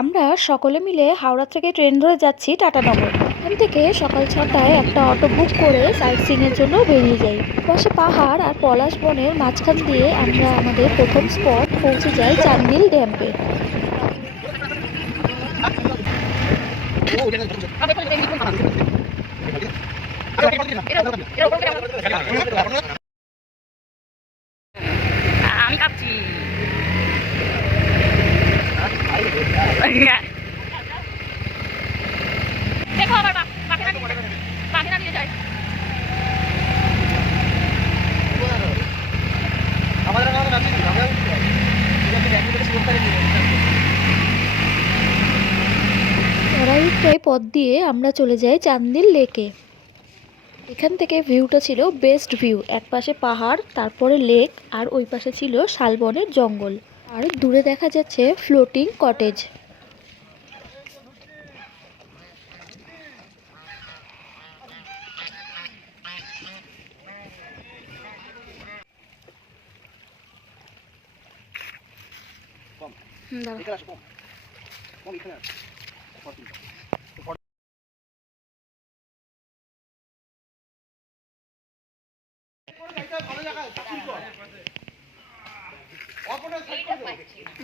আমরা সকলে মিলে হাওড়া থেকে ট্রেন ধরে যাচ্ছি টাটানগর। এখান থেকে সকাল 6টায় একটা অটো বুক করে সাইট সিইংয়ের জন্য বেরিয়ে যাই। পাশে পাহাড় আর পলাশ বনের মাঝখান দিয়ে আমরা আমাদের প্রথম স্পট পৌঁছে যাই চান্দিল ড্যাম্পে। আমি কাঁপছি। দেখো আবার পাখিরা নিয়ে যায়। চড়াইউতরাই পথ দিয়ে আমরা চলে যাই চান্দিল লেকে। এখান থেকে ভিউটা ছিল বেস্ট ভিউ। এক পাশে পাহাড়, তারপরে লেক, আর ওই পাশে ছিল শালবনের জঙ্গল, আর দূরে দেখা যাচ্ছে ফ্লোটিং কটেজ।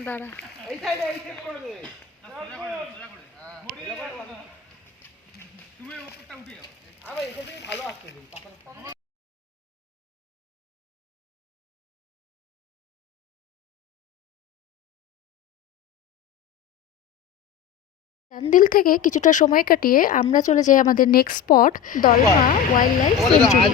দাঁড়া, চান্দিল থেকে কিছুটা সময় কাটিয়ে আমরা চলে যাই আমাদের next spot Dalma wild life century.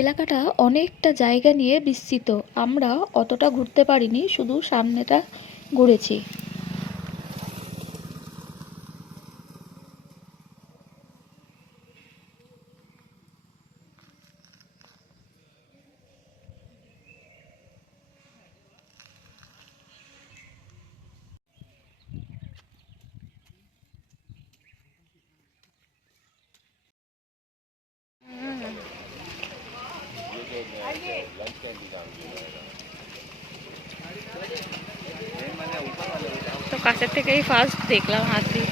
এলাকাটা অনেকটা জায়গা নিয়ে বিস্তৃত। আমরা অতটা ঘুরতে পারিনি, শুধু সামনেটা ঘুরেছি। তো কাছের থেকেই ফার্স্ট দেখলাম হাতি।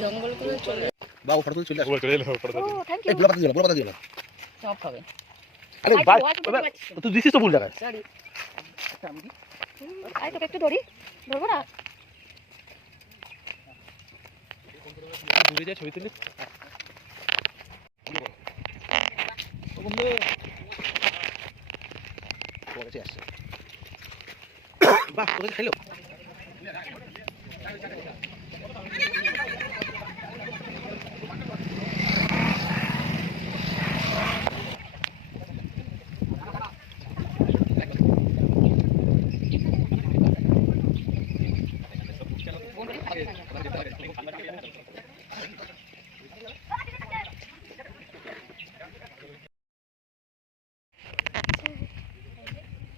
জঙ্গল করে চলে বাবু ফটো চলে আসো, চলে এলো ফটো। ও থ্যাংক এই ইউ। বড় পাতা দিও না। সব খাবে। আরে ভাই তুই দিছিস তো ভুল জায়গায়। আই তোকে একটু ধরি, ধরবো না? দূরে যা ছবি তুলি। পরে আসছে। বাহ, তোকে খাইলো।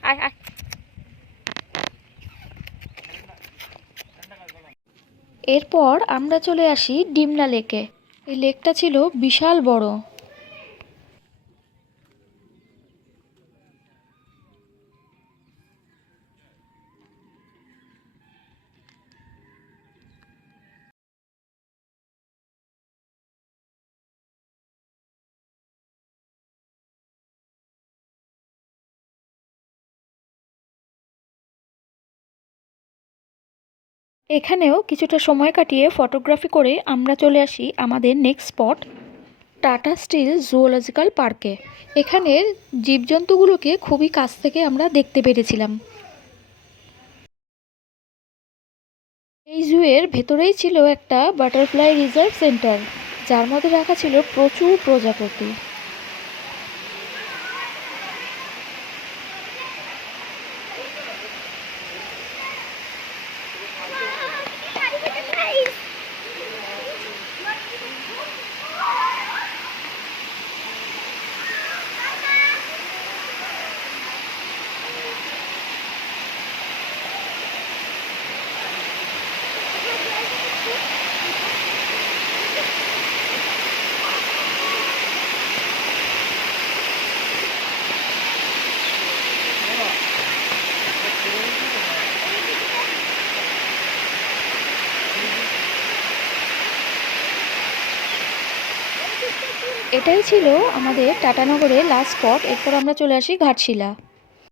আয় আয়। এরপর আমরা চলে আসি ডিমলা লেকে। এই লেকটা ছিল বিশাল বড়। এখানেও কিছুটা সময় কাটিয়ে ফটোগ্রাফি করে আমরা চলে আসি আমাদের next spot Tata Steel zoological পার্কে। এখানের জীবজন্তুগুলোকে খুবই কাছ থেকে আমরা দেখতে পেরেছিলাম। এই জুয়ের ভেতরেই ছিল একটা বাটারফ্লাই রিসার্ভ সেন্টার, যার মধ্যে রাখা ছিল প্রচুর প্রজাপতি। এটাই ছিল আমাদের টাটানগরের লাস্ট স্পট। এরপর আমরা চলে আসি ঘাটশিলা।